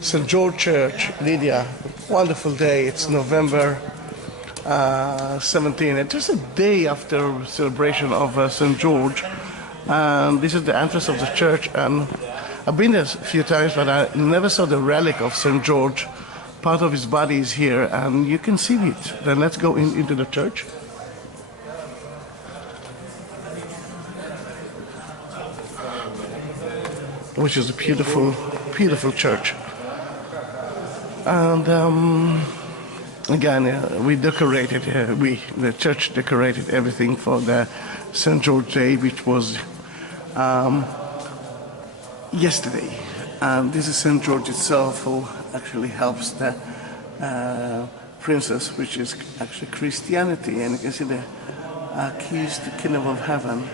St. George Church, Lydda. Wonderful day. It's November 17. It's just a day after celebration of St. George. And this is the entrance of the church. And I've been there a few times, but I never saw the relic of St. George. Part of his body is here, and you can see it. Then let's go into the church. Which is a beautiful, beautiful church. And again, we decorated, the church decorated everything for the St. George Day, which was yesterday. And this is St. George itself, who actually helps the princess, which is actually Christianity. And you can see the keys to the kingdom of heaven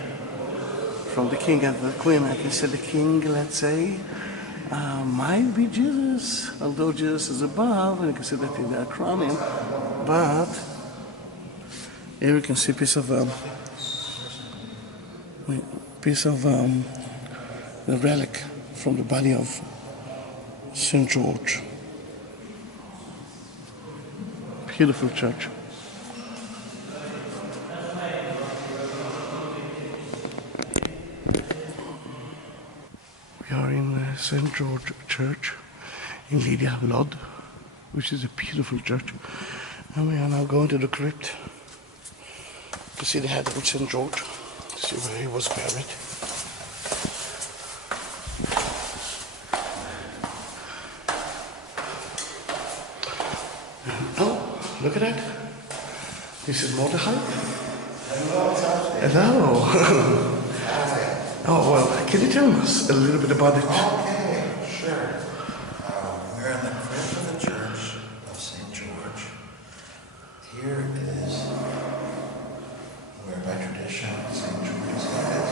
from the king and the queen. I can see the king, let's say, might be Jesus, although Jesus is above, and you can see that in the crown. But here you can see a piece of the relic from the body of St. George. Beautiful church. We are in St. George Church in Lydda, Lod, which is a beautiful church. And we are now going to the crypt to see the head of St. George, to see where he was buried. Oh, look at that. This is Mordechai. Hello. Oh, well, can you tell us a little bit about it? Okay, sure. We're in the crypt of the Church of St. George. Here is where, by tradition, St. George is headed.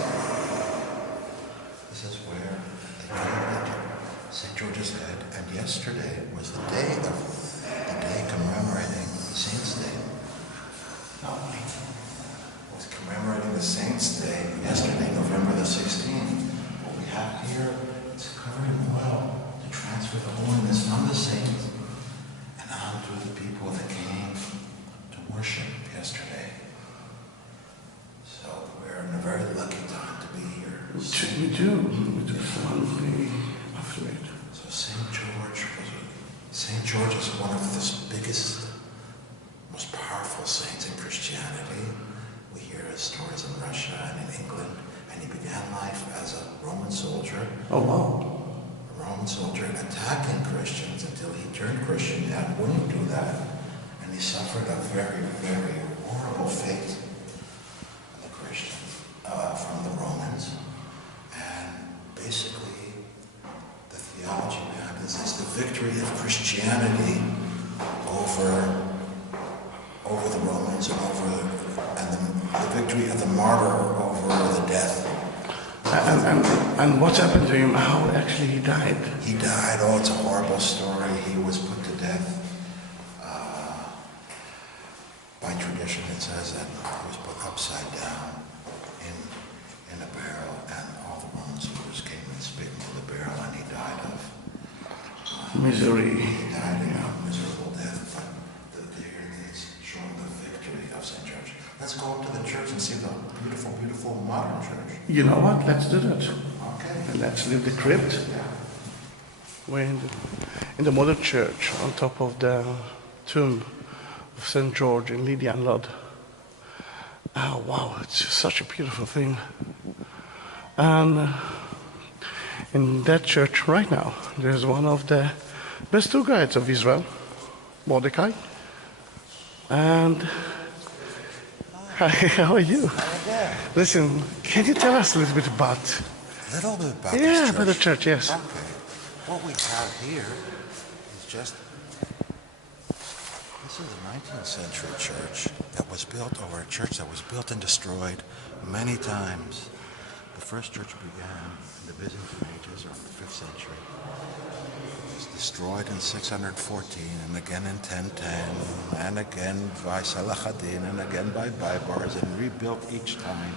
This is where the day that St. George is head, and yesterday was the day commemorating the Saints' Day. Not only was commemorating the Saints' Day yesterday, November the 16th. What we have here is covered in oil to transfer the holiness from the saints and on to the people that came to worship yesterday. So we're in a very lucky time to be here. We do. We just want to be afraid. So St. George is one of the biggest, most powerful saints in Christianity. We hear his stories in Russia and in England, and he began life as a Roman soldier. Oh, wow. A Roman soldier attacking Christians until he turned Christian and wouldn't do that. And he suffered a very, very horrible fate from the Romans. And basically, the theology behind this is the victory of Christianity over the Romans and the victory of the martyr over the death. And what's happened to him? How actually he died? He died. Oh, it's a horrible story. He was put to death. By tradition, it says that he was put upside down in a barrel, and all the Roman soldiers came and spit into the barrel, and he died of misery. He died a miserable death. But here it's showing the victory of St. George. Let's go up to the church and see the beautiful, beautiful modern church. You know what? Let's do that. Okay. And let's leave the crypt. Yeah. We're in the modern church on top of the tomb of St. George in Lydda and Lod. Oh, wow, it's just such a beautiful thing. And in that church right now, there's one of the best tour guides of Israel, Mordechai. And hi, how are you? Listen, can you tell us a little bit about... A little bit about this church? about the church, yes. Okay. What we have here is just... This is a 19th century church that was built over a church that was built and destroyed many times. The first church began in the Byzantine ages, around the 5th century. It was destroyed in 614, and again in 1010, and again by El-Khidr, and again by Bybars, and rebuilt each time.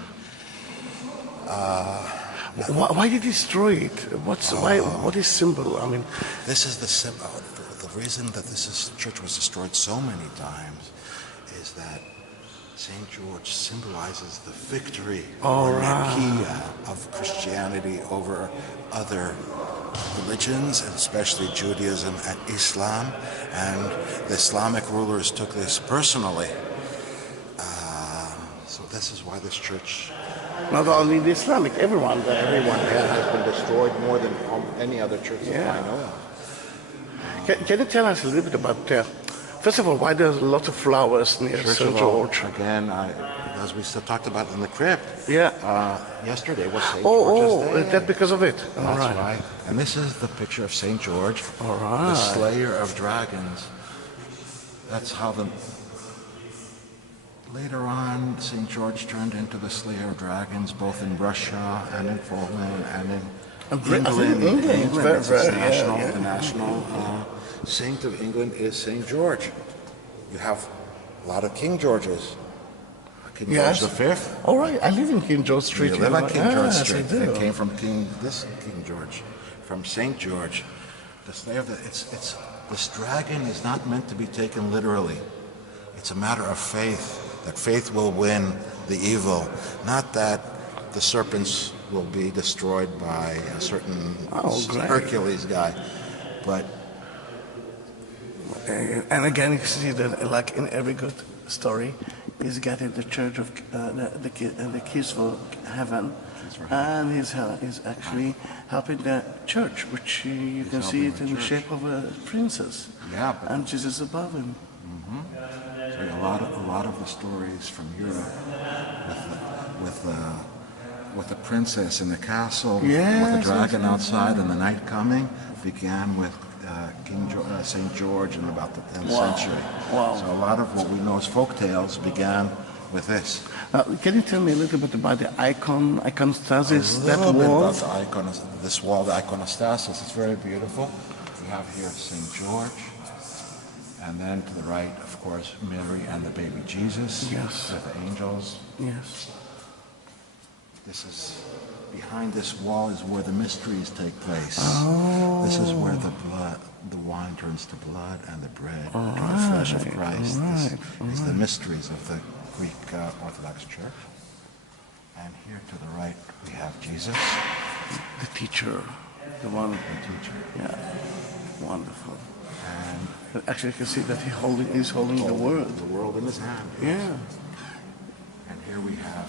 Why did he destroy it? What is symbol? I mean, This is the symbol. The reason that church was destroyed so many times is that St. George symbolizes the victory or Nakia of Christianity over other religions, and especially Judaism and Islam. And the Islamic rulers took this personally. So this is why this church... not only the Islamic, everyone there. Everyone here has been destroyed more than any other church that I know of. Can you tell us a little bit about, first of all, why there's a lot of flowers near St. George? Again, as we talked about in the crypt, yesterday was St. George's Day. Is that because of it? That's right. And this is the picture of St. George, the slayer of dragons. That's how later on, St. George turned into the slayer of dragons, both in Russia and in Poland and in England. It's the national saint of England is St. George. You have a lot of King Georges. King George V. All right, I live in King George Street. You live on King George Street. It came from King George, from St. George. The slayer of this dragon is not meant to be taken literally. It's a matter of faith, that faith will win the evil, not that the serpents will be destroyed by a certain Hercules guy. But and again, you see that, like in every good story, he's getting the church of the keys for heaven, and he's actually helping the church, which you can see it in the shape of a princess. Yeah, and Jesus above him. So a lot of the stories from Europe with the princess in the castle, with the dragon outside, and the night coming, began with St. George in about the 10th century. Wow. So a lot of what we know as folk tales began with this. Can you tell me a little bit about the iconostasis? A little bit about this wall, the iconostasis. It's very beautiful. We have here St. George, and then to the right, of course, Mary and the baby Jesus with the angels. Yes. This is behind this wall is where the mysteries take place. This is where the wine turns to blood, and the bread to the flesh of Christ. These are the mysteries of the Greek-Orthodox Church. And here to the right we have Jesus, the teacher, the one. The teacher. Yeah, wonderful. And actually, you can see that he's holding the world. The world in his hand. Yes. Yeah. And here we have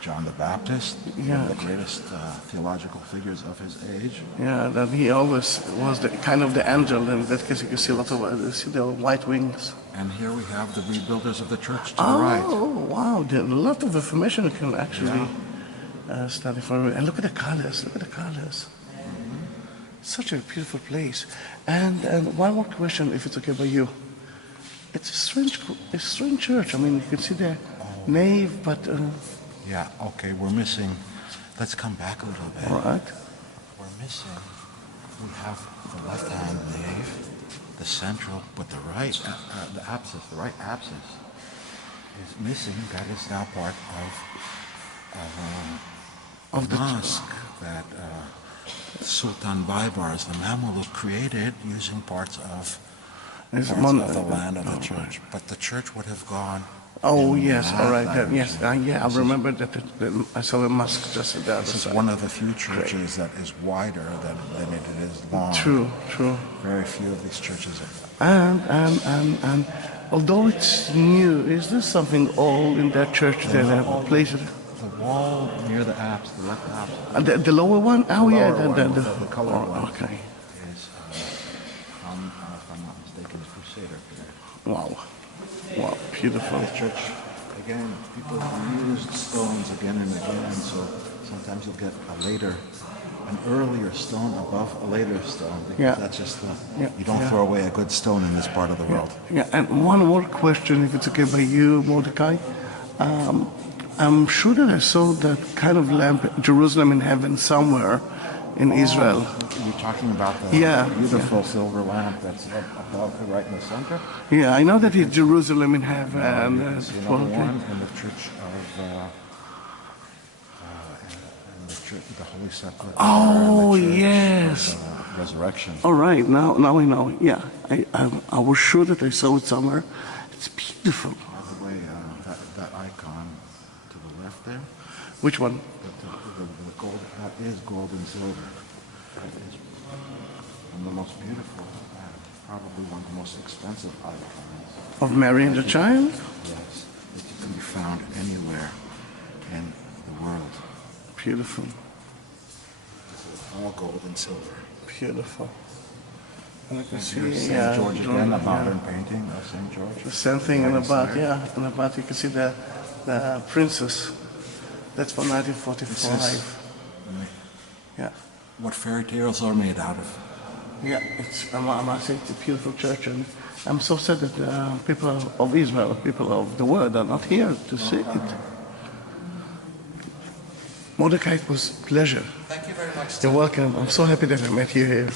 John the Baptist, one of the greatest theological figures of his age. Yeah, that he always was the angel. In that case, you can see a lot of the white wings. And here we have the rebuilders of the church to the right. Oh, wow! A lot of information you can actually study for. And look at the colors. Look at the colors. Such a beautiful place. And one more question, if it's okay by you. It's a strange church. I mean, you can see the nave, but. Yeah, okay, we're missing. Let's come back a little bit. All right. We're missing. We have the left-hand nave, the central, but the right, the right apsis is missing. That is now part of the mosque that Sultan Baybars, the Mamluk, created using parts of the land of the church. But the church would have gone. Oh, yes, all right. I remember that I saw a mosque just there. This is one of the few churches that is wider than it is long. True. Very few of these churches are. And although it's new, is there something old in that church that have placed it? The wall near the apse, the left apse. And the lower one? Oh, yeah. The colored one. Okay. Is, if I'm not mistaken, is Crusader today. Wow, beautiful. The church, again, people used stones again and again, so sometimes you'll get an earlier stone above a later stone, because that's just you don't throw away a good stone in this part of the world. Yeah, and one more question, if it's okay by you, Mordecai. I'm sure that I saw that kind of lamp, Jerusalem in heaven, somewhere in Israel. You're talking about the beautiful silver lamp that's above, right in the center? Yeah, I know that it's Jerusalem in heaven. There's another one in the church the Holy Sepulchre. Oh, and the church yes. of, Resurrection. All right, now I know. Yeah, I was sure that I saw it somewhere. It's beautiful. By the way, that icon to the left there, Which one? the gold, that is gold and silver. That is one of the most beautiful, probably one of the most expensive icons. Of Mary and the Child? Yes, that can be found anywhere in the world. Beautiful. This is all gold and silver. Beautiful. And I can And see, here's yeah, St. George again, a modern painting of St. George. the same thing in the Right back, there. yeah. In the back you can see the princess. That's from 1945. Yeah. What fairy tales are made out of. Yeah, I must say it's a beautiful church, and I'm so sad that people of Israel, people of the world, are not here to see it. Mordecai, it was a pleasure. Thank you very much. You're welcome. I'm so happy that I met you here.